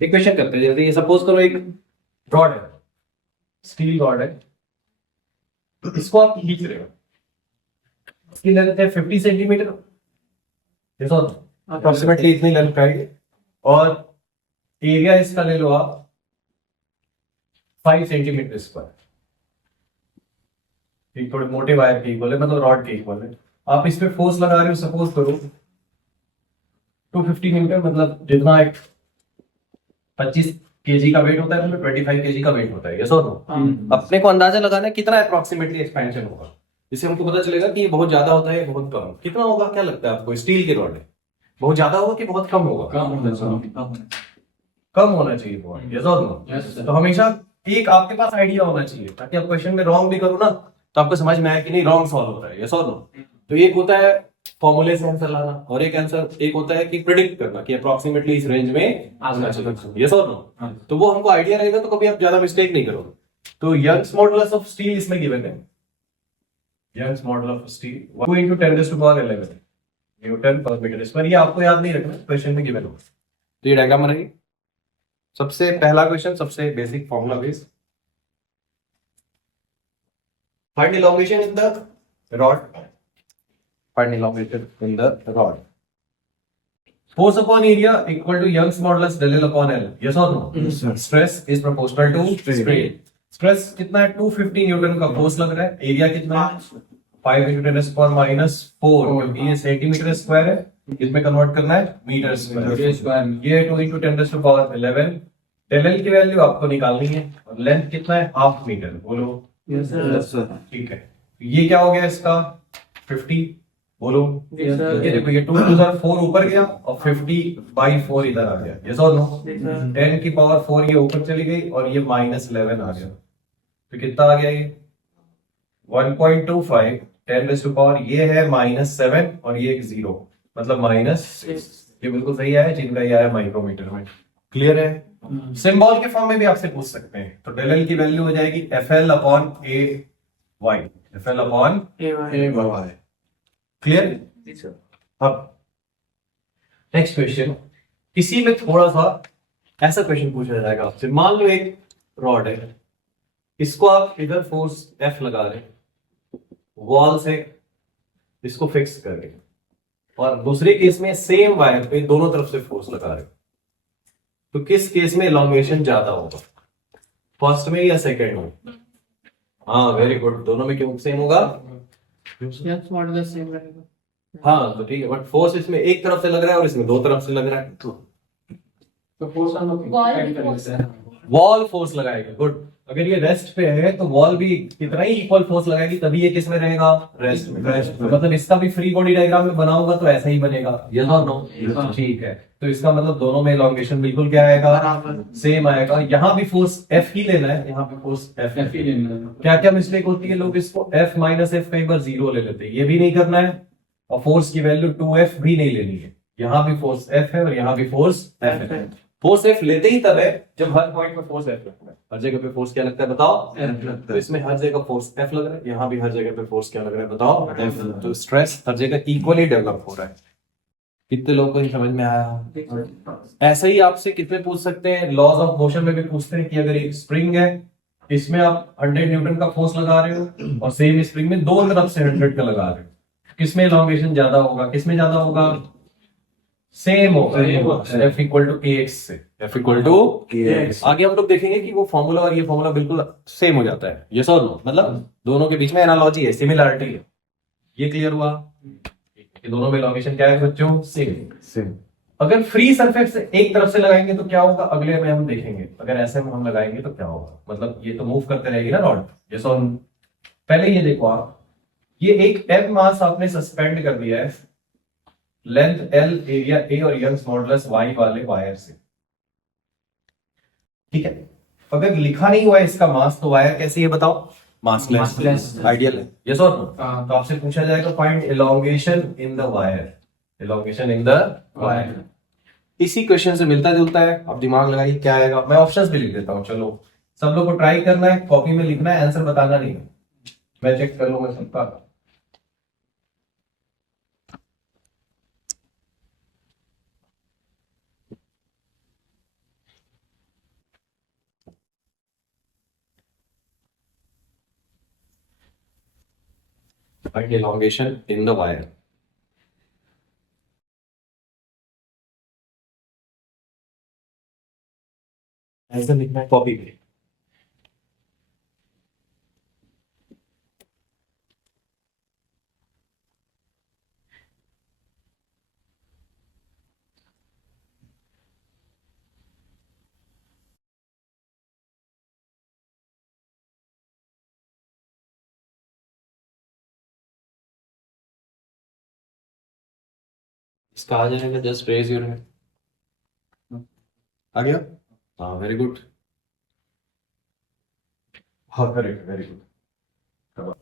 एक क्वेश्चन करते हैं, जैसे ये सपोज करो एक रॉड है, स्टील रॉड है, इसको आप खींच रहे हो, इसकी लेंथ है 50 सेंटीमीटर, अप्रोक्सीमेटली इतनी लेंथ का है, और एरिया इसका ले लो आप 5 सेंटीमीटर स्क्वायर। थोड़े मोटे वायर के इक्वल है, मतलब रॉड के इक्वल है। आप इस पे फोर्स लगा रहे हो, सपोज करो 250 न्यूटन, मतलब जितना एक 25 केजी का वेट होता है, उसमें 25 केजी का वेट होता है, यस और नो। अपने को अंदाजा लगाना है कितना अप्रोक्सीमेटली एक्सपेंशन होगा, जिससे हमको पता चलेगा कि ये बहुत ज्यादा होता है, बहुत कम, कितना होगा, क्या लगता है आपको? स्टील की रॉड है, बहुत ज्यादा होगा कि बहुत कम होगा? कम होना चाहिए बहुत, यस और नो। तो हमेशा एक आपके पास आइडिया होना चाहिए, ताकि आप क्वेश्चन में रॉन्ग भी करो ना तो आपको समझ में आए कि नहीं रॉन्ग सॉल्व हो रहा है, यस और नो। तो एक होता है फॉर्मूले से आंसर लाना, और एक होता है कि प्रिडिक्ट करना कि अप्रोक्सीमेटली इस रेंज में आना चाहिए, यस और नो। तो वो हमको आइडिया रहेगा तो कभी आप ज्यादा मिस्टेक नहीं करोगे। तो यंग्स मॉडुलस ऑफ स्टील इसमें गिवन है, Young's modulus of steel 2 × 10⁻11 newton per metre square. ये आपको याद नहीं रखना, क्वेश्चन में गिवन होगा। तो ये डायग्राम रहेगी। सबसे पहला क्वेश्चन, सबसे basic formula based, find elongation in the rod, find elongation in the rod, force upon area equal to Young's modulus del L upon L, yes or no? Yes, sir. Stress is proportional to strain. Stress कितना है? 250 Newton का force लग रहा है। Area कितना है? 5 × 10⁻⁴, क्योंकि ये सेंटीमीटर स्क्वायर है, इसमें कन्वर्ट करना है मीटर स्क्वायर। ये 2 × 10⁻11। डेल एल की वैल्यू आपको निकालनी है, और लेंथ कितना है? Half metre. बोलो यस सर। ठीक है। ये क्या हो गया इसका? 50। बोलो ये देखो, ये 2 × 4 ऊपर गया और 50/4 इधर आ गया, यस और नो। 10⁻4 ये ऊपर चली गई और ये -11 आ गया, तो कितना आ गया? ये 1.25 10⁻, ये है -7 और ये 0, मतलब -6। ये बिल्कुल सही आया, जिनका ये आया माइक्रोमीटर में। क्लियर है? सिंबल के फॉर्म में भी आपसे पूछ सकते हैं, तो डेल एल की वैल्यू हो जाएगी FL/AY, FL/AY। क्लियर? अब नेक्स्ट क्वेश्चन, इसी में थोड़ा सा ऐसा क्वेश्चन पूछा जाएगा आपसे। मान लो एक रॉड है, इसको आप इधर फोर्स F लगा रहे हैं, वॉल से इसको फिक्स कर रहे हैं, और दूसरे केस में सेम वायर पे दोनों तरफ से फोर्स लगा रहे हैं, तो किस केस में elongation ज्यादा होगा? फर्स्ट में या सेकंड में? हाँ वेरी गुड, दोनों में क्यों सेम होगा? यंग्स मॉडुलस सेम रहेगा। हाँ तो ठीक है, बट फोर्स इसमें एक तरफ से लग रहा है और इसमें दो तरफ से लग रहा है, तो फोर्स हम लोग डिपेंड कर लेते हैं। वॉल फोर्स लगाएगा। गुड। अगर ये रेस्ट पे है तो वॉल भी कितना ही इक्वल फोर्स लगाएगी, तभी ये किस में रहेगा? रेस्ट में। मतलब इसका भी फ्री बॉडी डायग्राम में बनाऊंगा तो ऐसा ही बनेगा, यस और नो? ठीक है, तो इसका मतलब दोनों में elongation बिल्कुल क्या आएगा? सेम आएगा। यहाँ भी फोर्स F ही लेना है, यहाँ पे फोर्स F ही लेना है। क्या क्या मिस्टेक होती है, लोग इसको F - F कई बार 0 ले लेते हैं, ये भी नहीं करना है। और फोर्स की वैल्यू 2F भी नहीं लेनी है, यहाँ भी फोर्स F है और यहाँ भी फोर्स F है। फोर्स F लेते ही तब है जब हर पॉइंट पे फोर्स F लगता है। हर जगह पे फोर्स क्या लगता है बताओ? F लगता है। तो इसमें हर जगह फोर्स F लग रहा है, यहाँ भी हर जगह पे फोर्स क्या लग रहा है बताओ? F। तो स्ट्रेस हर जगह इक्वली डेवलप हो रहा है। कितने लोगों को समझ में आया? ऐसे ही आपसे कितने पूछ सकते हैं, लॉज ऑफ मोशन में भी पूछते हैं कि अगर एक स्प्रिंग है, इसमें आप 100 न्यूटन का फोर्स लगा रहे हो और सेम स्प्रिंग में दो तरफ से 100 का लगा रहे हो, किसमें elongation ज्यादा होगा? किसमें ज्यादा होगा? सेम होगा, F = KX से। F = KX। आगे हम लोग देखेंगे कि वो फॉर्मूला और ये फॉर्मूला बिल्कुल सेम हो जाता है, यस और नो? मतलब दोनों के बीच में एनालॉजी है, सिमिलरिटी है। ये क्लियर हुआ कि दोनों में elongation क्या है बच्चों? सेम। अगर फ्री सरफेस से एक तरफ से लगाएंगे तो क्या होगा, अगले में हम देखेंगे। अगर ऐसे में हम लगाएंगे तो क्या होगा, मतलब ये तो मूव करते रहेगी ना रॉड, यस और नो? पहले ये देखो आप, ये एक M मास आपने सस्पेंड कर दिया है लेंथ L, एरिया A और यंग्स मॉडुलस Y वाले वायर से, ठीक है। अगर लिखा नहीं हुआ है इसका मास, तो वायर कैसी है बताओ? मासलेस, आइडियल है, यस और नो? तो आपसे पूछा जाएगा find elongation in the wire, elongation in the wire। इसी क्वेश्चन से मिलता जुलता है, अब दिमाग लगाइए क्या आएगा। मैं ऑप्शंस भी लिख देता हूँ, चलो सब लोग को ट्राई करना है, कॉपी में लिखना है, आंसर बताना नहीं है, मैं चेक कर लूंगा सबका। Find elongation in the wire. ऐसा लिखना है कॉपी पे. इसका आ जाएगा, जस्ट रेज योर हैंड. आ गया? हाँ, वेरी गुड. हाँ, करेक्ट, वेरी गुड.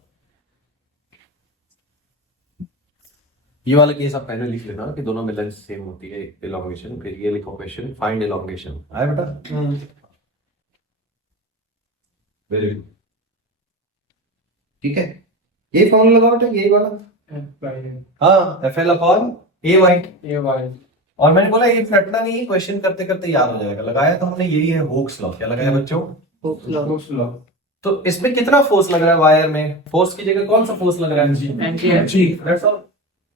ये वाला केस आप पहले लिख लेना कि दोनों में लेंथ सेम होती है, elongation. फिर ये लिखो क्वेश्चन, फाइंड elongation. आया बेटा? Very good. ठीक है, ये फॉर्मूला लगा बेटा, यही वाला. हाँ, FL अपॉन AY. और मैंने बोला ये रटना नहीं है, क्वेश्चन करते करते याद हो जाएगा. लगाया तो हमने यही है, हुक्स लॉ. क्या लगाया बच्चों? Hooke's law. तो इसमें कितना फोर्स लग रहा है वायर में? फोर्स की जगह कौन सा फोर्स लग रहा है? mg. That's all.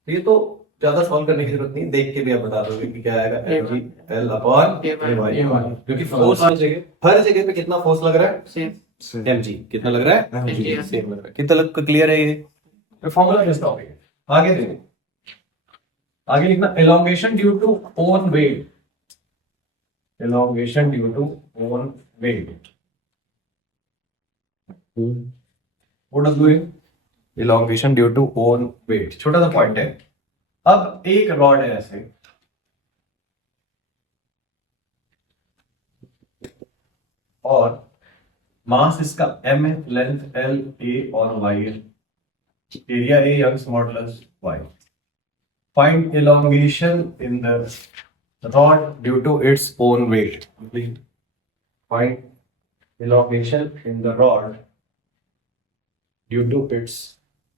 ये तो ज्यादा सॉल्व करने की जरूरत नहीं, देख के भी आप बता दोगे कि क्या आएगा. mg L upon AY. क्योंकि फोर्स हर जगह पे कितना फोर्स लग रहा है? mg. कितना लग रहा है? mg. सेम लग रहा है. कितना क्लियर है ये फॉर्मूला? किस टॉपिक है? आगे देखो, आगे लिखना elongation due to own weight. elongation due to own weight. What does it? elongation due to own weight. छोटा सा पॉइंट है. अब एक रॉड है ऐसे, और मास इसका m है, लेंथ L, A और y है, area A, Young's modulus y. Find elongation in the rod due to its own weight. Find elongation in the rod due to its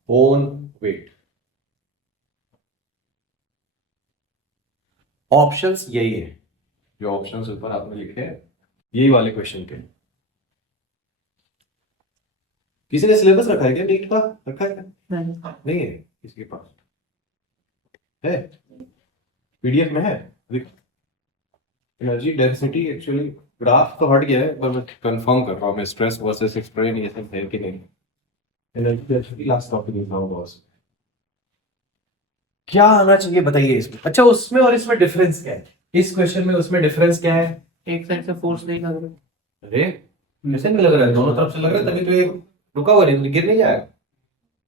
own weight. Options यही है, जो options ऊपर आपने लिखे हैं, यही वाले क्वेश्चन के. किसी ने सिलेबस रखा है क्या नीट का? रखा है क्या? नहीं है किसी के पास? है, पीडीएफ में है. एनर्जी डेंसिटी एक्चुअली ग्राफ तो हट गया है, पर मैं कंफर्म कर रहा हूँ, मैं स्ट्रेस वर्सेस स्ट्रेन ये सब है कि नहीं. एनर्जी डेंसिटी लास्ट टॉपिक लिखा होगा उसमें. क्या आना चाहिए बताइए इसमें. अच्छा, उसमें और इसमें डिफरेंस क्या है? इस क्वेश्चन में उसमें डिफरेंस क्या है? एक साइड से फोर्स नहीं लग रहा. अरे ऐसे नहीं लग रहा है, दोनों तरफ से लग रहा है, तभी तो ये रुका हुआ नहीं, गिर नहीं जाएगा.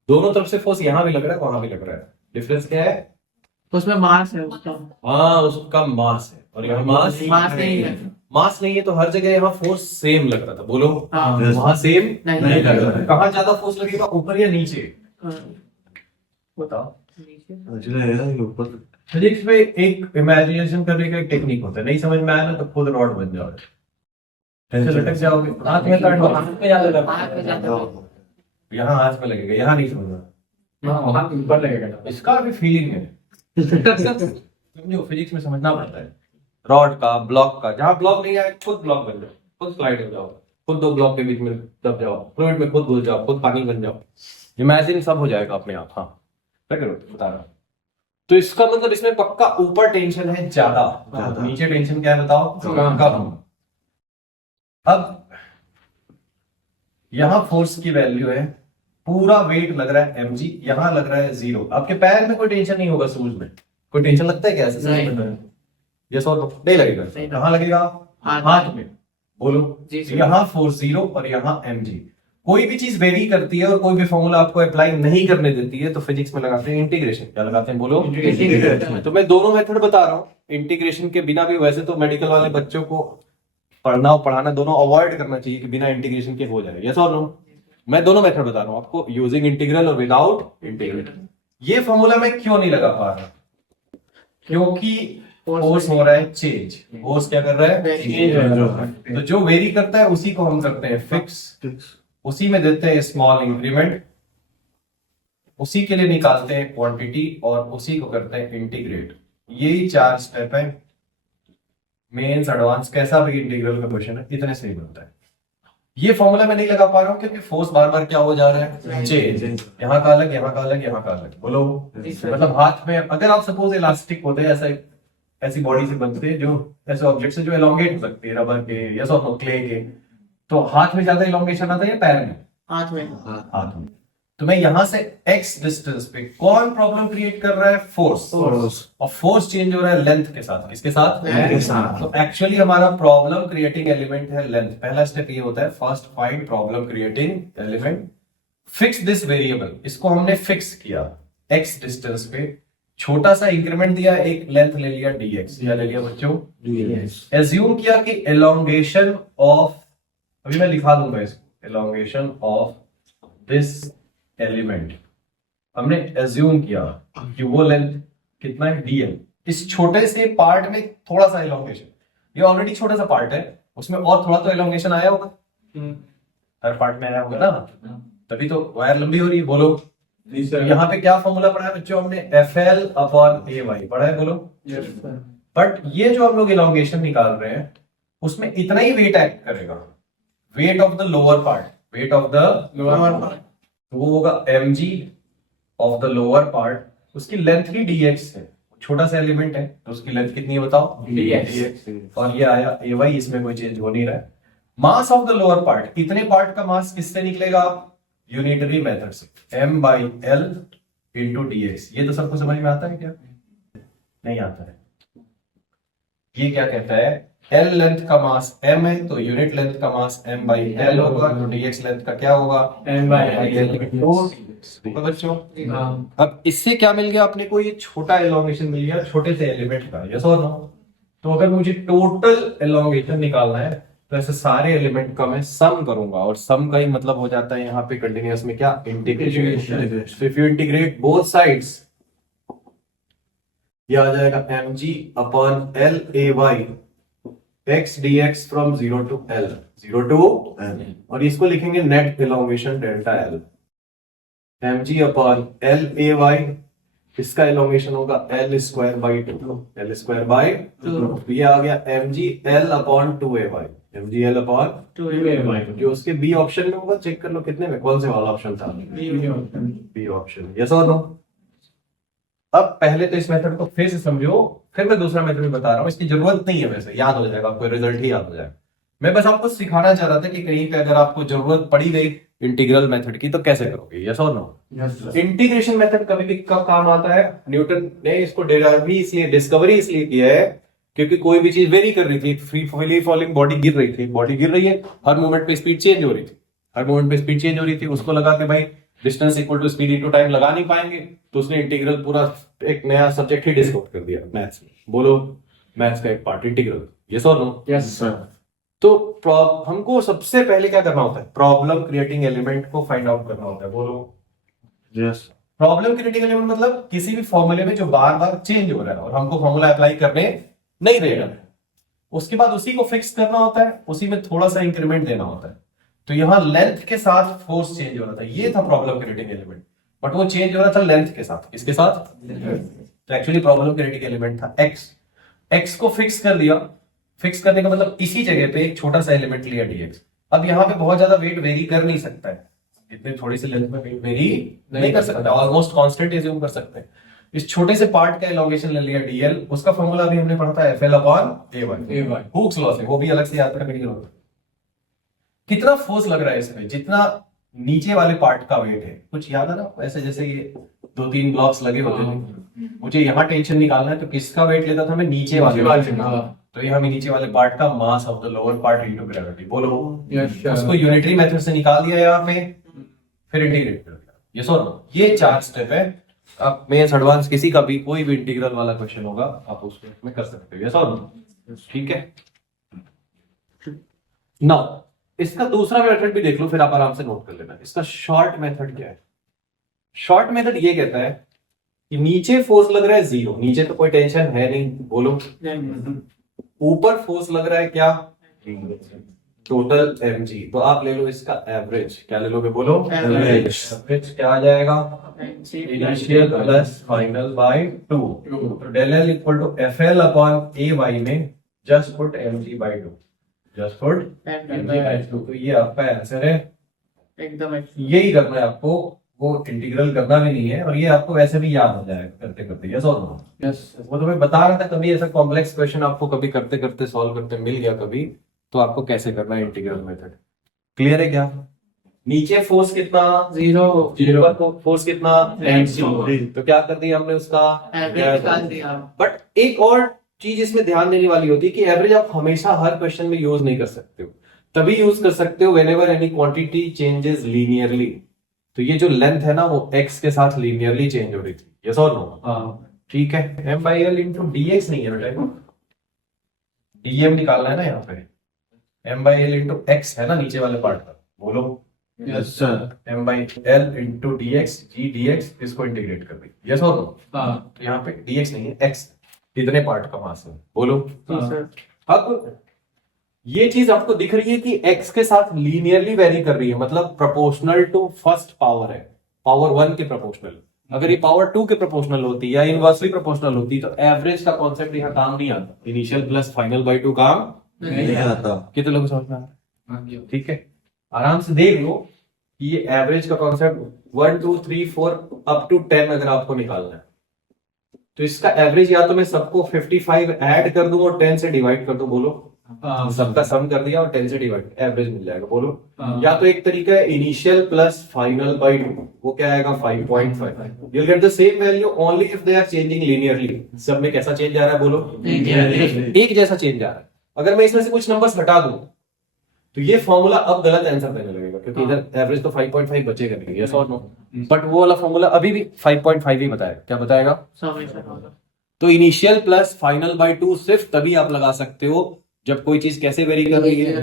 दोनों तरफ से फोर्स यहाँ भी लग रहा है, वहां भी लग रहा है. डिफरेंस क्या है? उसमें मास है उसका. हाँ, उसका मास है और यहाँ मास नहीं है. मास नहीं है, तो हर जगह यहाँ फोर्स सेम लग रहा था. बोलो. हाँ. वहां सेम नहीं लग रहा है. कहाँ ज्यादा फोर्स लगेगा, ऊपर या नीचे? बताओ. फिजिक्स में एक इमेजिनेशन करने का एक टेक्निक होता है, नहीं समझ में आया ना तो खुद रॉड बन जाओगे, ऐसे लटक जाओगे. हाथ में यहाँ हाथ में लगेगा, यहाँ नहीं समझना. ऊपर लगेगा. इसका भी फीलिंग है. समझो, फिजिक्स में समझना पड़ता है. रॉड का, ब्लॉक का, जहां ब्लॉक नहीं आए खुद ब्लॉक बन जाओ, खुद स्लाइड हो जाओ, खुद दो ब्लॉक के बीच में दब जाओ, फ्लूइड में खुद घुल जाओ, खुद पानी बन जाओ. इमेजिन, सब हो जाएगा अपने आप. हाँ, क्या करो बता रहा हूं. तो इसका मतलब इसमें पक्का ऊपर टेंशन है ज्यादा, नीचे टेंशन क्या है बताओ? कम. अब यहां फोर्स की वैल्यू है, पूरा वेट लग रहा है mg, यहां लग रहा है 0. आपके पैर में कोई टेंशन नहीं होगा, शूज में कोई टेंशन लगता है क्या? ऐसे यस और नहीं लगेगा. कहां लगेगा? हाथ में. बोलो. यहाँ फोर्स 0 और यहाँ mg. कोई भी चीज वेरी करती है और कोई भी फॉर्मूला आपको अप्लाई नहीं करने देती है, तो फिजिक्स में लगाते हैं इंटीग्रेशन. क्या लगाते हैं? बोलो. इंटीग्रेशन. तो मैं दोनों मेथड बता रहा हूँ. इंटीग्रेशन के बिना भी वैसे तो मेडिकल वाले बच्चों को पढ़ना और पढ़ाना दोनों अवॉइड करना चाहिए कि बिना इंटीग्रेशन के हो जाए. यस और नो? मैं दोनों मेथड बता रहा हूँ आपको, यूजिंग इंटीग्रल और विदाउट इंटीग्रल. ये फॉर्मूला मैं क्यों नहीं लगा पा रहा? क्योंकि फोर्स हो रहा है चेंज. फोर्स क्या कर रहा है? चेंज. तो जो वेरी करता है उसी को हम करते हैं फिक्स, उसी में देते हैं स्मॉल इंक्रीमेंट, उसी के लिए निकालते हैं क्वांटिटी और उसी को करते हैं इंटीग्रेट. यही 4 स्टेप है. मेंस, एडवांस, कैसा भी इंटीग्रल का क्वेश्चन है, इतने से ही बनता है. ये फॉर्मूला मैं नहीं लगा पा रहा हूँ क्योंकि फोर्स बार बार क्या हो जा रहा है, चेंज। यहाँ का अलग, यहाँ का अलग, यहाँ का अलग। बोलो मतलब हाथ में अगर आप सपोज इलास्टिक होते हैं, ऐसा ऐसी बॉडी से बनते हैं जो ऐसे ऑब्जेक्ट से जो एलोंगेट हो सकती है, रबर के या क्ले के, तो हाथ में ज्यादा इलोंगेशन आता है या पैर में? हाथ में। हाथ में। तो मैं यहां से x डिस्टेंस पे कौन प्रॉब्लम क्रिएट कर रहा है? फोर्स। और फोर्स चेंज हो रहा है लेंथ के साथ। किसके साथ? लेंथ के साथ। तो एक्चुअली हमारा प्रॉब्लम क्रिएटिंग एलिमेंट है लेंथ। पहला स्टेप ये होता है, first find problem creating element, fix this variable. इसको हमने फिक्स किया x डिस्टेंस पे, छोटा सा इंक्रीमेंट दिया, एक लेंथ ले लिया dx। क्या ले लिया बच्चों? dx। एज्यूम किया कि एलोंगेशन ऑफ, अभी मैं लिखा दूंगा इसको, एलोंगेशन ऑफ दिस एलिमेंट। हमने एज्यूम किया कि वो लेंथ कितना है, dl। इस छोटे से पार्ट में थोड़ा सा एलोंगेशन, ये ऑलरेडी छोटा सा पार्ट है, उसमें और थोड़ा तो एलोंगेशन आया होगा, हर पार्ट में आया होगा ना, तभी तो वायर लंबी हो रही है। बोलो यहाँ पे क्या फॉर्मूला पढ़ा है बच्चों? हमने FL अपॉन AY पढ़ा है। बोलो बट ये जो हम लोग इलोंगेशन निकाल रहे हैं उसमें इतना ही वेट एक्ट करेगा, weight of the lower part, weight of the lower part, वो होगा mg of the lower part. उसकी लेंथ ही dx है, छोटा सा एलिमेंट है तो उसकी लेंथ कितनी है बताओ? dx। और ये आया ay, इसमें कोई चेंज हो नहीं रहा है। Mass of the lower part, इतने पार्ट का मास किससे निकलेगा? यूनिटरी मेथड से, m by L into dx। ये तो सबको समझ में आता है क्या? नहीं आता है। ये क्या कहता है? L लेंथ का मास m है तो यूनिट लेंथ का मास m बाई एल होगा, तो dx लेंथ का क्या होगा? m by L. बच्चों अब इससे क्या मिल गया अपने को? ये छोटा एलोंगेशन मिल गया छोटे से एलिमेंट का। यस और नो? तो अगर मुझे टोटल एलोंगेशन निकालना है तो ऐसे सारे एलिमेंट का मैं सम करूंगा, और सम का ही मतलब हो जाता है यहाँ पे कंटिन्यूअस में क्या? Integration. If you integrate both sides, ये आ जाएगा mg upon L A Y x dx from 0 to l, 0 to l, और इसको लिखेंगे net elongation delta l। mg upon L A Y, इसका एलोंगेशन होगा l square by 2, l square by 2। ये आ गया mg l upon 2ay, mg l upon 2ay, जो उसके बी ऑप्शन में होगा। चेक कर लो कितने में, कौन से वाला ऑप्शन था? B option. यस और नो? अब पहले तो इस मेथड को फिर से समझो, फिर मैं दूसरा मेथड भी बता रहा हूं। इसकी जरूरत नहीं है, वैसे याद हो जाएगा आपको, रिजल्ट ही याद हो जाएगा। मैं बस आपको सिखाना चाह रहा था कि कहीं पे अगर आपको जरूरत पड़ी गई इंटीग्रल मेथड की तो कैसे करोगे। यस और नो? इंटीग्रेशन मेथड कभी भी कब काम आता है? न्यूटन ने इसको डिस्कवरी इसलिए किया है क्योंकि कोई भी चीज वेरी कर रही थी, फ्री फॉलिंग बॉडी गिर रही थी, बॉडी गिर रही है, हर मोमेंट पे स्पीड चेंज हो रही थी, हर मोमेंट पे स्पीड चेंज हो रही थी। उसको लगा कि भाई distance equal to speed into time लगा नहीं पाएंगे, तो उसने इंटीग्रल पूरा एक नया सब्जेक्ट ही डिस्कवर कर दिया मैथ्स में। बोलो मैथ्स का एक पार्ट इंटीग्रल। यस और नो? Yes sir. तो हमको सबसे पहले क्या करना होता है? प्रॉब्लम क्रिएटिंग एलिमेंट को फाइंड आउट करना होता है। बोलो यस। प्रॉब्लम क्रिएटिंग एलिमेंट मतलब किसी भी फॉर्मूले में जो बार बार चेंज हो रहा है और हमको फॉर्मूला अप्लाई करने नहीं दे रहा है, उसके बाद उसी को फिक्स करना होता है, उसी में थोड़ा सा इंक्रीमेंट देना होता है। तो यहां लेंथ के साथ फोर्स चेंज हो रहा था, ये था प्रॉब्लम क्रिएटिंग एलिमेंट, बट वो चेंज हो रहा था लेंथ के साथ। किसके साथ? तो एक्चुअली प्रॉब्लम क्रिएटिंग एलिमेंट था x को फिक्स कर दिया। फिक्स करने का मतलब इसी जगह पे एक छोटा सा एलिमेंट लिया dx। अब यहाँ पे बहुत ज्यादा वेट वेरी कर नहीं सकता है, इतने थोड़ी सी लेंथ में वेट वेरी नहीं कर सकता, ऑलमोस्ट कांस्टेंट एज्यूम कर सकते हैं। इस छोटे से पार्ट का एलोंगेशन ले लिया dl, उसका फॉर्मूला भी हमने पढ़ा था FL upon AY, Hooke's law से, वो भी अलग से याद रखने की जरूरत है। कितना फोर्स लग रहा है इसमें? जितना नीचे वाले पार्ट का वेट है, कुछ याद है ना? ऐसे जैसे ये 2-3 ब्लॉक्स लगे होते थे, मुझे यहाँ टेंशन निकालना है तो किसका वेट लेता था मैं? नीचे वाले। तो ये हमें नीचे वाले पार्ट का mass of the lower part into gravity. बोलो उसको यूनिटरी मेथड से निकाल दिया यहाँ पे, फिर इंटीग्रेट कर दिया। यस और नो? ये 4 स्टेप है। अब मेंस एडवांस किसी का भी कोई भी इंटीग्रल वाला क्वेश्चन होगा आप उसको में कर सकते हो। यस और नो? ठीक है। नाउ इसका दूसरा मेथड भी देख लो, फिर आप आराम से नोट कर लेना। इसका शॉर्ट मेथड क्या है? शॉर्ट मेथड ये कहता है कि नीचे फोर्स लग रहा है 0, नीचे तो कोई टेंशन है नहीं। बोलो ऊपर फोर्स लग रहा है क्या? Total mg। तो आप ले लो इसका एवरेज। क्या ले लोगे? बोलो एवरेज। क्या आ जाएगा? Initial plus final by 2। तो del L equal to FL upon AY में just put mg by 2। Just put तो ये आपका आंसर है। एकदम यही करना है आपको, वो इंटीग्रल करना भी नहीं है और ये आपको वैसे भी याद हो जाएगा करते करते। यस और नो? यस वो तो मैं बता रहा था, कभी ऐसा कॉम्प्लेक्स क्वेश्चन आपको कभी करते करते सॉल्व करते मिल गया कभी, तो आपको कैसे करना है इंटीग्रल मेथड। क्लियर है क्या? नीचे फोर्स कितना? 0। फोर्स कितना? तो क्या कर दिया हमने उसका एवरेज निकाल दिया। बट एक और चीज इसमें ध्यान देने वाली होती है कि एवरेज आप हमेशा हर क्वेश्चन में यूज नहीं कर सकते हो, तभी यूज कर सकते हो whenever any quantity changes linearly. तो ये जो लेंथ है ना वो x के साथ लीनियरली चेंज हो रही थी। यस और नो? ठीक है। m/l इंटू dx नहीं है बेटा, dm निकालना है ना यहाँ पे। m/l इंटू x है ना नीचे वाले पार्ट का, बोलो। Yes sir. m/l into dx, g dx, इसको इंटीग्रेट कर दी। यस और नो? हाँ यहाँ पे dx नहीं है, x कितने पार्ट का मास है, बोलो। सर। अब ये चीज आपको दिख रही है कि x के साथ लीनियरली वेरी कर रही है, मतलब प्रोपोर्शनल टू फर्स्ट पावर है, पावर 1 के प्रोपोर्शनल। अगर ये पावर 2 के प्रोपोर्शनल होती या इनवर्सली प्रोपोर्शनल होती तो एवरेज का कॉन्सेप्ट यहाँ काम नहीं आता, इनिशियल प्लस फाइनल बाय 2 काम नहीं आता। कितने लोग समझ में आ रहा है? ठीक है, आराम से देख लो कि ये एवरेज का कॉन्सेप्ट 1 2 3 4 अप टू 10 अगर आपको निकालना है तो इसका एवरेज या तो मैं सबको 55 ऐड कर दूं और 10 से डिवाइड कर दूं, बोलो। सबका सम कर दिया और 10 से डिवाइड, एवरेज मिल जाएगा, बोलो। या तो एक तरीका है इनिशियल प्लस फाइनल बाय 2, वो क्या आएगा 5.5। You get the same value only if they are changing linearly. सब में कैसा चेंज आ रहा है, बोलो? एक जैसा चेंज आ रहा है। अगर मैं इसमें से कुछ नंबर्स हटा दूं तो ये फॉर्मूला अब गलत आंसर देने लगेगा, क्योंकि इधर एवरेज तो 5.5 बचेगा नहीं। यस और नो? बट वो वाला फॉर्मूला अभी भी 5.5 ही बताएगा। क्या बताएगा? तो इनिशियल प्लस फाइनल बाय 2 सिर्फ तभी आप लगा सकते हो जब कोई चीज कैसे वेरी कर रही है,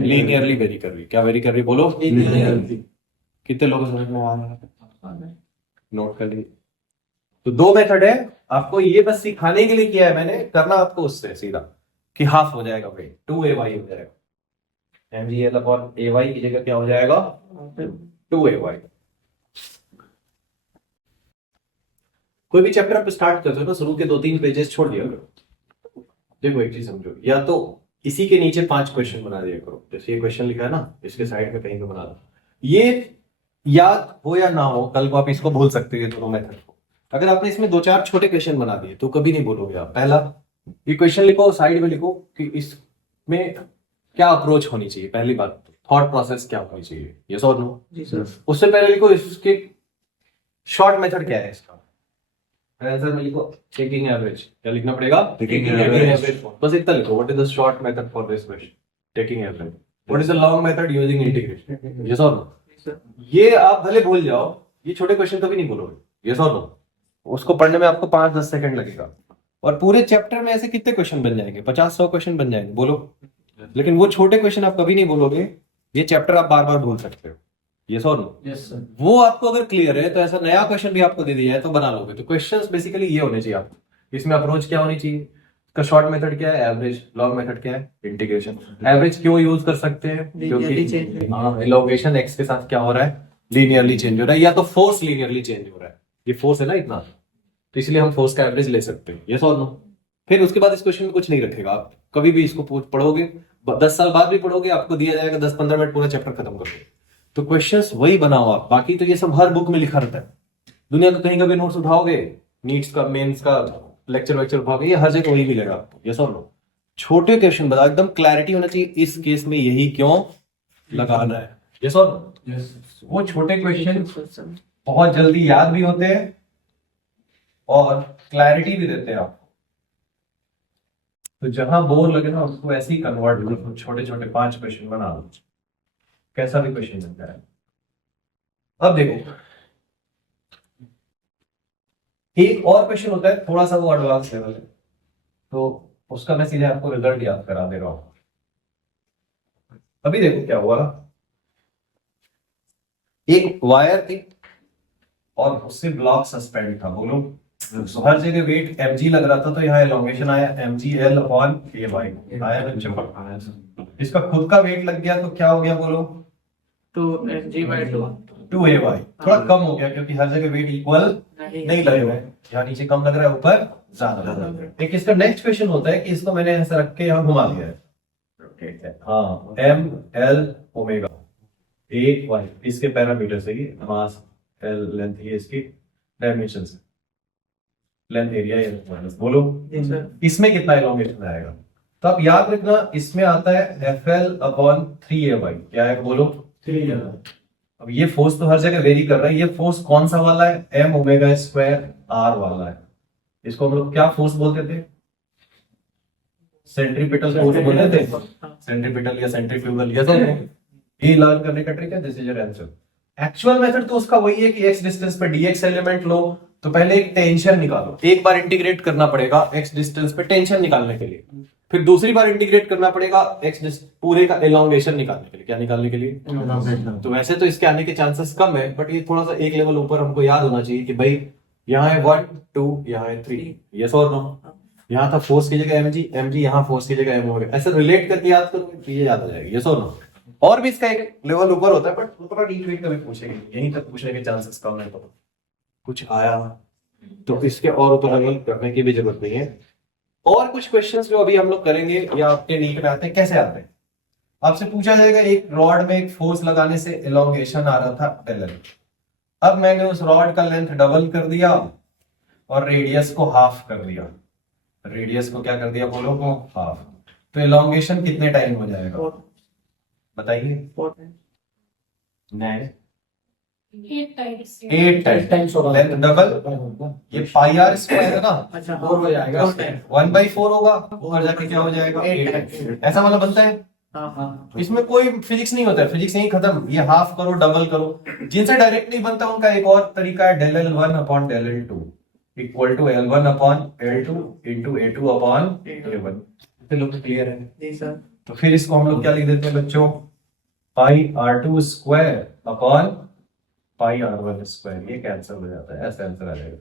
लीनियरली वेरी कर रही है। क्या वेरी कर रही है, बोलो? कितने लोगों समझ में आ रहा है? नोट कर लीजिए। तो दो मेथड है, आपको ये बस सिखाने के लिए किया है मैंने, करना आपको उससे सीधा कि हाफ हो जाएगा भाई, 2ay हो जाएगा। mgl अपॉन ay की जगह क्या हो जाएगा, 2ay। कोई भी चैप्टर आप स्टार्ट करते हो ना, शुरू के 2-3 पेजेस छोड़ दिया करो। देखो एक चीज समझो, या तो इसी के नीचे 5 क्वेश्चन बना दिया करो, जैसे ये क्वेश्चन लिखा है ना, इसके साइड में कहीं पे बना दो। ये याद हो या ना हो, कल को आप इसको भूल सकते हो दोनों मेथड को। अगर आपने इसमें 2-4 छोटे क्वेश्चन बना दिए तो कभी नहीं बोलोगे आप। पहला ये क्वेश्चन लिखो, साइड में लिखो कि इसमें क्या अप्रोच होनी चाहिए, पहली बात थॉट प्रोसेस क्या होनी चाहिए। यस और नो? जी सर। उससे पहले लिखो इसके शॉर्ट मेथड क्या है इसका, आंसर में लिखो टेकिंग एवरेज। क्या लिखना पड़ेगा? Taking average. बस इतना लिखो, what is the short method for this question, taking average. What is the long method using integration. Yes और नो? ये आप भले भूल जाओ, ये छोटे क्वेश्चन कभी नहीं बोलोगे। यस और नो? उसको पढ़ने में आपको 5-10 सेकंड लगेगा और पूरे चैप्टर में ऐसे कितने क्वेश्चन बन जाएंगे, 50-100 क्वेश्चन बन जाएंगे, बोलो। लेकिन वो छोटे क्वेश्चन आप कभी नहीं बोलोगे, ये चैप्टर आप बार बार भूल सकते हो। यस और नो? Yes sir. वो आपको अगर क्लियर है तो ऐसा नया क्वेश्चन भी आपको दे दिया है तो बना लोगे। तो क्वेश्चंस बेसिकली ये होने चाहिए आपको। इसमें अप्रोच क्या होनी चाहिए, इसका शॉर्ट मेथड क्या है, एवरेज। लॉन्ग मेथड क्या है, इंटीग्रेशन। एवरेज क्यों यूज कर सकते हैं, क्योंकि इलोगेशन एक्स के साथ क्या हो रहा है, लीनियरली चेंज हो रहा है, या तो फोर्स लीनियरली चेंज हो रहा है। ये फोर्स है ना इतना, तो इसलिए हम फोर्स का एवरेज ले सकते हैं। यस और नो? फिर उसके बाद इस क्वेश्चन में कुछ नहीं रखेगा, आप कभी भी इसको पढ़ोगे, 10 साल बाद भी पढ़ोगे, आपको दिया जाएगा 10-15 मिनट पूरा चैप्टर खत्म करोगे। तो क्वेश्चंस वही बनाओ आप, बाकी तो ये सब हर बुक में लिखा रहता है। दुनिया का कहीं का भी नोट्स उठाओगे, नीट्स का, मेंस का, लेक्चर उठाओगे, ये हर जगह वही मिलेगा आपको। यस और नो? छोटे क्वेश्चन बताओ, एकदम क्लैरिटी होना चाहिए इस केस में यही क्यों लगाना है। यस और नो? यस। वो छोटे क्वेश्चन बहुत जल्दी याद भी होते हैं और क्लैरिटी भी देते हैं आपको। तो जहां बोर लगे ना उसको ऐसे ही कन्वर्ट करो, छोटे छोटे 5 क्वेश्चन बना लो, कैसा भी क्वेश्चन मिल जाए। अब देखो एक और क्वेश्चन होता है, थोड़ा सा वो एडवांस लेवल है, तो उसका मैं सीधे आपको रिजल्ट याद करा दे रहा हूं। अभी देखो क्या हुआ, एक वायर थी और उससे ब्लॉक सस्पेंड था, बोलो। तो हर जगह वेट mg लग रहा था, तो यहाँ एलोंगेशन आया mgl अपॉन ay आया ना जब इसका खुद का वेट लग गया तो क्या हो गया, बोलो। तो mg/2 2ay थोड़ा कम हो गया क्योंकि हर जगह वेट इक्वल नहीं लगे हुए, यहाँ नीचे कम लग रहा है, ऊपर ज्यादा लग रहा है। एक इसका नेक्स्ट क्वेश्चन होता है कि इसको मैंने ऐसा रख के यहाँ घुमा दिया है, हाँ M L omega A Y इसके पैरामीटर से ये मास एल लेंथ ये इसकी डायमेंशन से लेंथ एरिया ये माइनस बोलो इसमें कितना एलोंगेशन आएगा। तो आप याद रखना इसमें आता है F L upon 3 a y क्या है बोलो 3 अब ये फोर्स तो हर जगह वेरी कर रहा है ये फोर्स कौन सा वाला है एम ओमेगा स्क्वायर आर वाला है इसको हम लोग क्या फोर्स बोलते थे सेंट्रीपिटल फोर्स बोलते थे सेंट्रीपिटल या सेंट्रीफ्यूगल या तो ये लर्न करने का ट्रिक है this is your answer. Actual method तो उसका वही है कि एक्स डिस्टेंस पे डीएक्स एलिमेंट लो तो पहले एक टेंशन निकालो एक बार इंटीग्रेट करना पड़ेगा एक्स डिस्टेंस पे टेंशन निकालने के लिए फिर दूसरी बार इंटीग्रेट करना पड़ेगा एक्स पूरे का एलोंगेशन निकालने के लिए क्या निकालने के लिए तो वैसे तो इसके आने के चांसेस कम है बट ये थोड़ा सा एक लेवल ऊपर हमको याद होना चाहिए कि भाई यहाँ है 1 2 यहाँ है 3 यस और नो यहाँ था फोर्स की जगह mg यहाँ फोर्स की जगह एम हो गया ऐसे रिलेट करके याद करोगे तो ये याद आ जाएगी यस और नो और भी इसका एक लेवल ऊपर होता है बट थोड़ा डीप कभी पूछेंगे यहीं तक पूछने के चांसेस कम है तो कुछ आया तो इसके और ऊपर लेवल करने की भी जरूरत नहीं है। और कुछ क्वेश्चंस जो अभी हम लोग करेंगे या आपके नीट में आते हैं कैसे आते हैं आपसे पूछा जाएगा एक रॉड में एक फोर्स लगाने से एलोंगेशन आ रहा था डेल अब मैंने उस रॉड का लेंथ डबल कर दिया और रेडियस को हाफ कर दिया रेडियस को क्या कर दिया बोलो को हाफ तो एलोंगेशन कितने टाइम हो जाएगा बताइए 9 8 टाइम्स लेंथ डबल ये पाई आर स्क्वायर है ना अच्छा 4 हो जाएगा 1/4 होगा ऊपर जाके क्या हो जाएगा 8 ऐसा वाला बनता है इसमें कोई फिजिक्स नहीं होता है फिजिक्स यही खत्म ये हाफ करो डबल करो जिनसे डायरेक्ट नहीं बनता उनका एक और तरीका है del L1 upon del L2 equal to L1 upon L2 into A2 upon A1 फिर लोग क्लियर है जी सर तो फिर इसको हम लोग क्या लिख देते हैं बच्चों पाई R2 square upon pi R1 square ये कैंसिल हो जाता है ऐसा आंसर आ जाएगा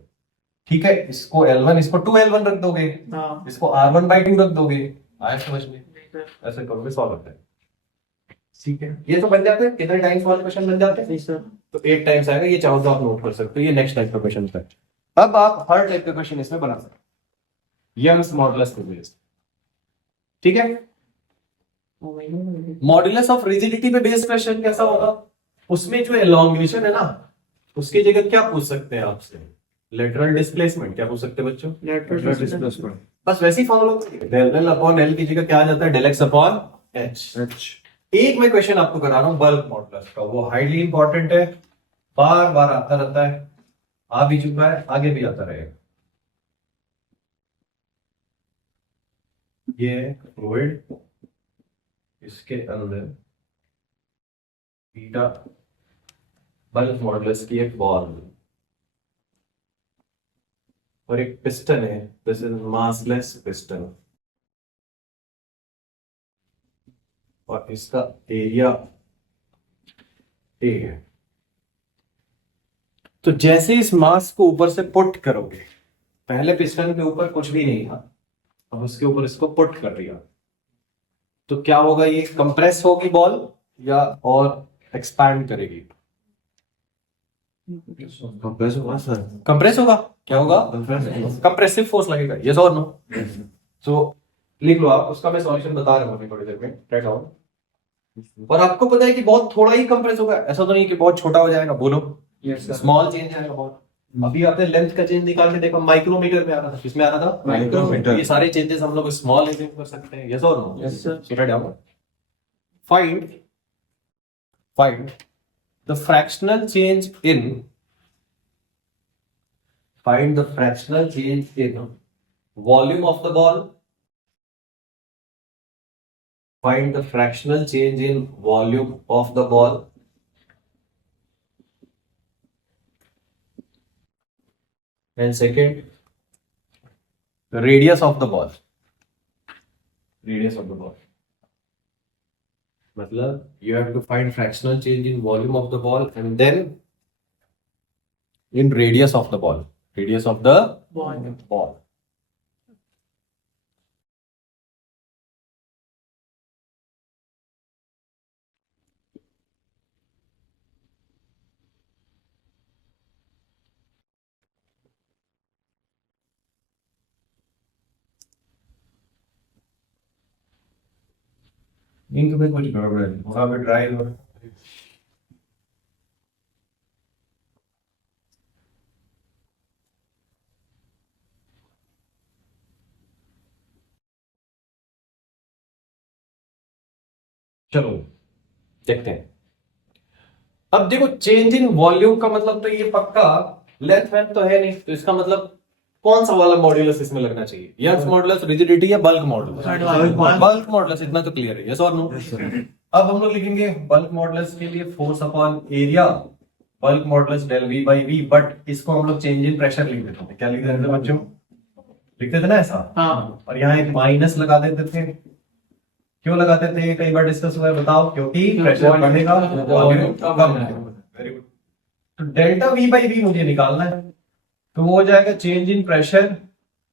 ठीक है इसको L1 इसको 2L1 रख दोगे इसको R1/2 रख दोगे आया समझ में ऐसे करोगे सॉल्व होता है ठीक है ये तो बन जाते हैं कितने टाइम्स वाले क्वेश्चन बन जाते हैं सर तो 8 टाइम्स आएगा ये चाहो तो आप नोट कर सकते हो ये नेक्स्ट टाइप का क्वेश्चन है अब आप हर टाइप का क्वेश्चन इसमें बना सकते हो यंग्स मॉडुलस पे बेस्ड ठीक है मॉडुलस ऑफ रिजिडिटी पे बेस्ड क्वेश्चन कैसा होगा उसमें जो एलोंगेशन है ना उसकी जगह क्या पूछ सकते हैं आपसे लेटरल डिस्प्लेसमेंट क्या पूछ सकते हैं बच्चों लेटरल डिस्प्लेसमेंट बस वैसे ही formula del L upon L की जगह क्या आ जाता है डेल एक्स अपॉन एच एक मैं क्वेश्चन आपको करा रहा हूं बल्क मॉडुलस का वो हाईली इंपॉर्टेंट है बार बार आता रहता है आ भी चुका है आगे भी आता रहेगा ये फ्लूइड इसके अंदर बीटा बल्क मॉडुलस की एक बॉल और एक पिस्टन है दिस इज मासलेस पिस्टन और इसका एरिया ए है तो जैसे इस मास को ऊपर से पुट करोगे पहले पिस्टन के ऊपर कुछ भी नहीं था अब उसके ऊपर इसको पुट कर दिया तो क्या होगा ये कंप्रेस होगी बॉल या और एक्सपैंड करेगी कंप्रेस होगा सर कंप्रेस होगा क्या होगा कंप्रेसिव फोर्स लगेगा यस और नो तो लिख लो आप उसका मैं सॉल्यूशन बता रहा हूँ अभी थोड़ी देर में राइट डाउन और आपको पता है कि बहुत थोड़ा ही कंप्रेस होगा ऐसा तो नहीं कि बहुत छोटा हो जाएगा बोलो स्मॉल चेंज आएगा बहुत अभी आपने लेंथ का चेंज निकाल के देखा माइक्रोमीटर में आ रहा था किसमें आ रहा था माइक्रोमीटर ये सारे चेंजेस हम लोग स्मॉल एरिया में कर सकते हैं यस और no yes sir so write down find the fractional change in find the fractional change in volume of the ball find the fractional change in volume of the ball and second the radius of the ball मतलब you have to find fractional change in volume of the ball and then in radius of the ball ink में कुछ गड़बड़ है, वहां पे dry हो। चलो देखते हैं। अब देखो चेंज इन वॉल्यूम का मतलब तो ये पक्का लेंथ वेंथ तो है नहीं, तो इसका मतलब कौन सा वाला मॉड्यूलस इसमें लगना चाहिए, यंग्स मॉड्यूलस, रिजिडिटी या बल्क मॉड्यूलस? बल्क मॉड्यूलस, इतना तो क्लियर है, यस और नो? अब हम लोग लिखेंगे बल्क मॉड्यूलस के लिए force upon area, bulk modulus del V by V, but इसको हम लोग चेंज इन प्रेशर लिख देते थे। क्या लिख देते थे बच्चों? लिखते थे ना ऐसा, और यहाँ एक माइनस लगा देते थे। क्यों लगाते थे, कई बार डिस्कस हुआ है, बताओ। क्योंकि प्रेशर बढ़ेगा, वॉल्यूम कम होगा। Very good. तो डेल्टा वी बाई वी मुझे निकालना है, तो वो हो जाएगा change in pressure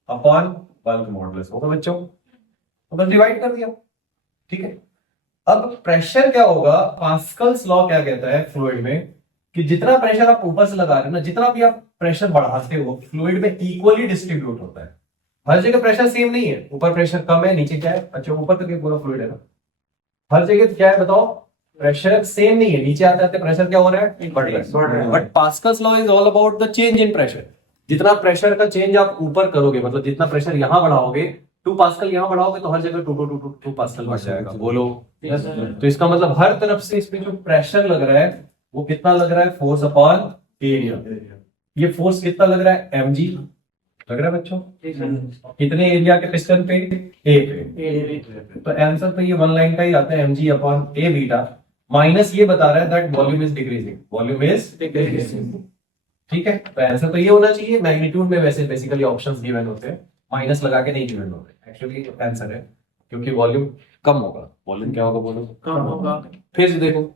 upon bulk modulus, होगा बच्चों? तो बस डिवाइड कर दिया, ठीक है। अब प्रेशर क्या होगा, पास्कल्स लॉ क्या कहता है फ्लूइड में, कि जितना प्रेशर आप ऊपर से लगा रहे हो ना, जितना भी आप प्रेशर बढ़ाते हो फ्लूइड में इक्वली डिस्ट्रीब्यूट होता है। हर जगह प्रेशर सेम नहीं है, ऊपर प्रेशर कम है, नीचे क्या है, अच्छा ऊपर तक पूरा फ्लूइड है ना, हर जगह क्या है बताओ, प्रेशर सेम नहीं है, नीचे आते आते प्रेशर क्या हो रहा है, बढ़ रहा है। But Pascal's law is all about the change in pressure. जितना प्रेशर का चेंज आप ऊपर करोगे, मतलब जितना प्रेशर यहां बढ़ाओगे 2 पास्कल यहां बढ़ाओगे, तो हर जगह 2 पास्कल बढ़ जाएगा। बोलो तो इसका मतलब हर तरफ से इसमें जो प्रेशर लग रहा है वो कितना लग रहा है, फोर्स अपॉन एरिया। ये फोर्स कितना लग रहा है, mg लग रहा है बच्चों। कितने एरिया के पिस्टन पे, ए पे। तो आंसर तो ये वन लाइन का ही आता है, mg upon A beta, minus ये बता रहा है that volume is decreasing, volume is decreasing, ठीक है। तो आंसर तो ये होना चाहिए। मैग्नीट्यूड में वैसे बेसिकली ऑप्शंस गिवन होते हैं, माइनस लगा के नहीं गिवन होते एक्चुअली, आंसर है क्योंकि वॉल्यूम कम होगा। वॉल्यूम क्या होगा बोलो, कम होगा। फिर से देखो,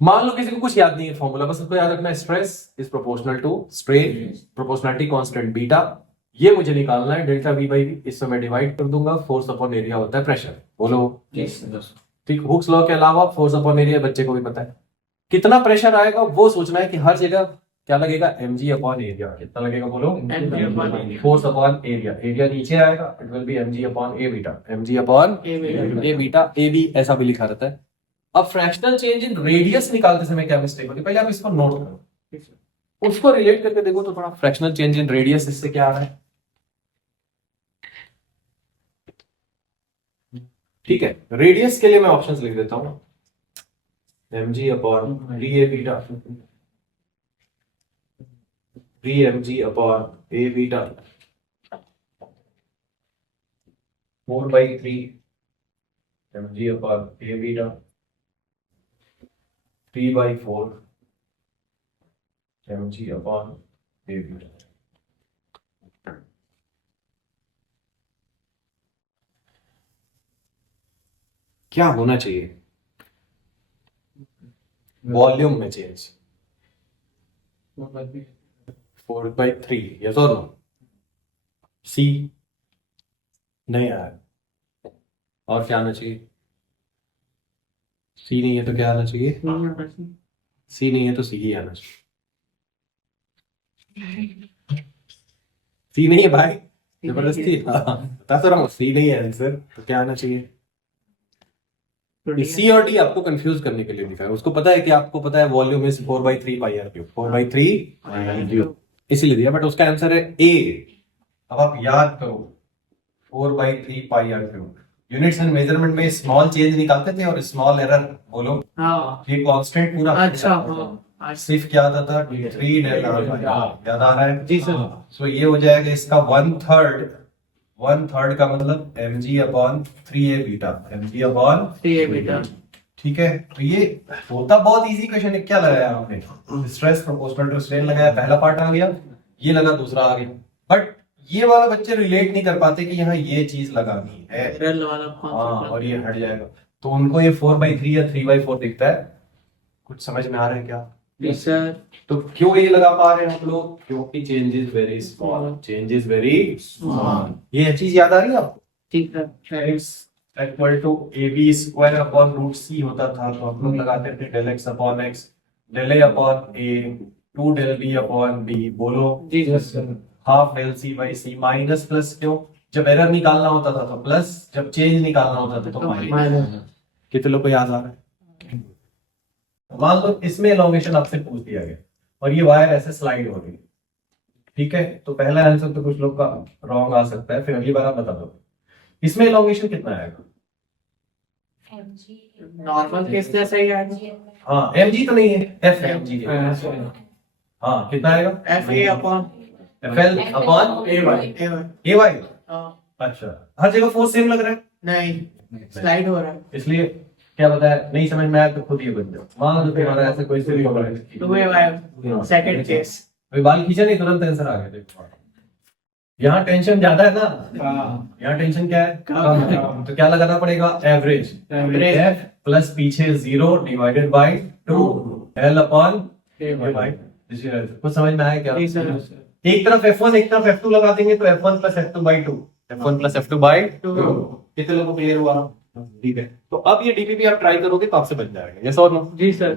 मान लो किसी को कुछ याद नहीं है फॉर्मूला, बस उसको याद रखना है, stress is proportional to strain, proportionality constant beta, ये मुझे निकालना है, डेल्टा वी बाई वी, इससे मैं डिवाइड कर दूंगा, फोर्स अपॉन एरिया होता है प्रेशर। बोलो ठीक। हुक्स लॉ के अलावा फोर्स अपॉन एरिया बच्चे को भी पता है, कितना प्रेशर आएगा वो सोचना है कि हर जगह क्या लगेगा, mg अपॉन एरिया। कितना लगेगा बोलो, फोर्स अपॉन एरिया, एरिया नीचे आएगा, it will be mg upon A beta, mg upon A beta, A भी ऐसा भी लिखा रहता है। अब फ्रैक्शनल चेंज इन रेडियस निकालते समय क्या मिस्टेक होती है, पहले आप इसको नोट करो, उसको रिलेट करके देखो तो थोड़ा, फ्रैक्शनल चेंज इन रेडियस इससे क्या आ रहा है, ठीक है। रेडियस के लिए मैं ऑप्शंस लिख देता हूं, mg upon 3a beta, 3mg upon a beta, 4/3 mg upon a beta, 3/4 mg upon a beta. क्या होना चाहिए वॉल्यूम में चेंज, 4/3, यस और नो? सी नहीं आया, और क्या आना चाहिए, सी नहीं है तो क्या आना चाहिए, सी नहीं है तो सी ही आना चाहिए। सी नहीं है भाई, जबरदस्ती बता तो रहा हूँ, सी नहीं है आंसर, तो क्या आना चाहिए, सी और डी आपको कंफ्यूज करने के लिए लिखा है। उसको पता है कि आपको पता है volume is 4/3 pi R cube, 4/3 इसीलिए दिया, बट उसका आंसर है ए। अब आप याद करो 4/3 pi R cube, units and measurement में स्मॉल चेंज निकालते थे और स्मॉल एरर, बोलो ये कांस्टेंट पूरा, अच्छा सिर्फ क्या आता था, 3 डेल आर, याद आ रहा है जी सर। सो ये हो जाएगा इसका 1/3 का मतलब mg upon 3a beta, mg upon 3a beta, ठीक है। तो ये होता बहुत इजी क्वेश्चन है, क्या लगाया आपने, स्ट्रेस प्रोपोर्शनल टू स्ट्रेन लगाया, पहला पार्ट आ गया, ये लगा दूसरा आ गया, बट ये वाला बच्चे रिलेट नहीं कर पाते कि यहाँ ये चीज लगानी है, हाँ, और ये हट जाएगा, तो उनको ये 4/3 या 3/4 दिखता है। कुछ समझ में आ रहा है क्या? Yes sir. तो क्यों ये लगा पा रहे हैं हम लोग, क्योंकि change is very small, change is very small. ये चीज याद आ रही है आपको? ठीक है। x equal to ab square upon root c होता था, तो हम लोग लगाते थे del x upon x, del a upon a, 2 del b upon b, बोलो जी sir. Half del c by c, minus plus, क्यों, जब एरर निकालना होता था तो प्लस, जब चेंज निकालना होता था तो माइनस, कितने लोग को याद आ रहा है? मान लो इसमें एलोंगेशन आपसे पूछ दिया गया और ये वायर ऐसे स्लाइड हो रही है, ठीक है, तो पहला आंसर तो कुछ लोग का रॉन्ग आ सकता है, फिर अगली बार आप बता दो इसमें एलोंगेशन कितना आएगा। नॉर्मल केस जैसा ही आएगा। हाँ mg तो नहीं है, एफ mg है। हाँ कितना आएगा, F A upon fl upon A ay। अच्छा, हर जगह फोर्स सेम लग रहा है, नहीं स्लाइड हो रहा है। इसलिए क्या बताया, नहीं समझ में आया तो खुद ही बन जाओ। मान लो तुम्हारा ऐसा कोई सिर्फ हो रहा है, 2ay सेकंड केस। अभी बाल खींचा नहीं, तुरंत आंसर आ गया। देखो यहाँ टेंशन ज्यादा है ना, यहाँ टेंशन क्या है, कम है, तो क्या लगाना पड़ेगा, एवरेज। Average. एफ प्लस पीछे 0 डिवाइडेड बाय 2 एल अपॉन कुछ समझ में आया क्या? जी सर। एक तरफ F1 एक तरफ F2 लगा देंगे तो F1 plus F2 by 2, F1 plus F2 by 2। कितने लोगों को क्लियर हुआ? ठीक है, तो अब ये डीपीपी आप ट्राई करोगे तो आपसे बन जाएगा, यस और नो? जी सर।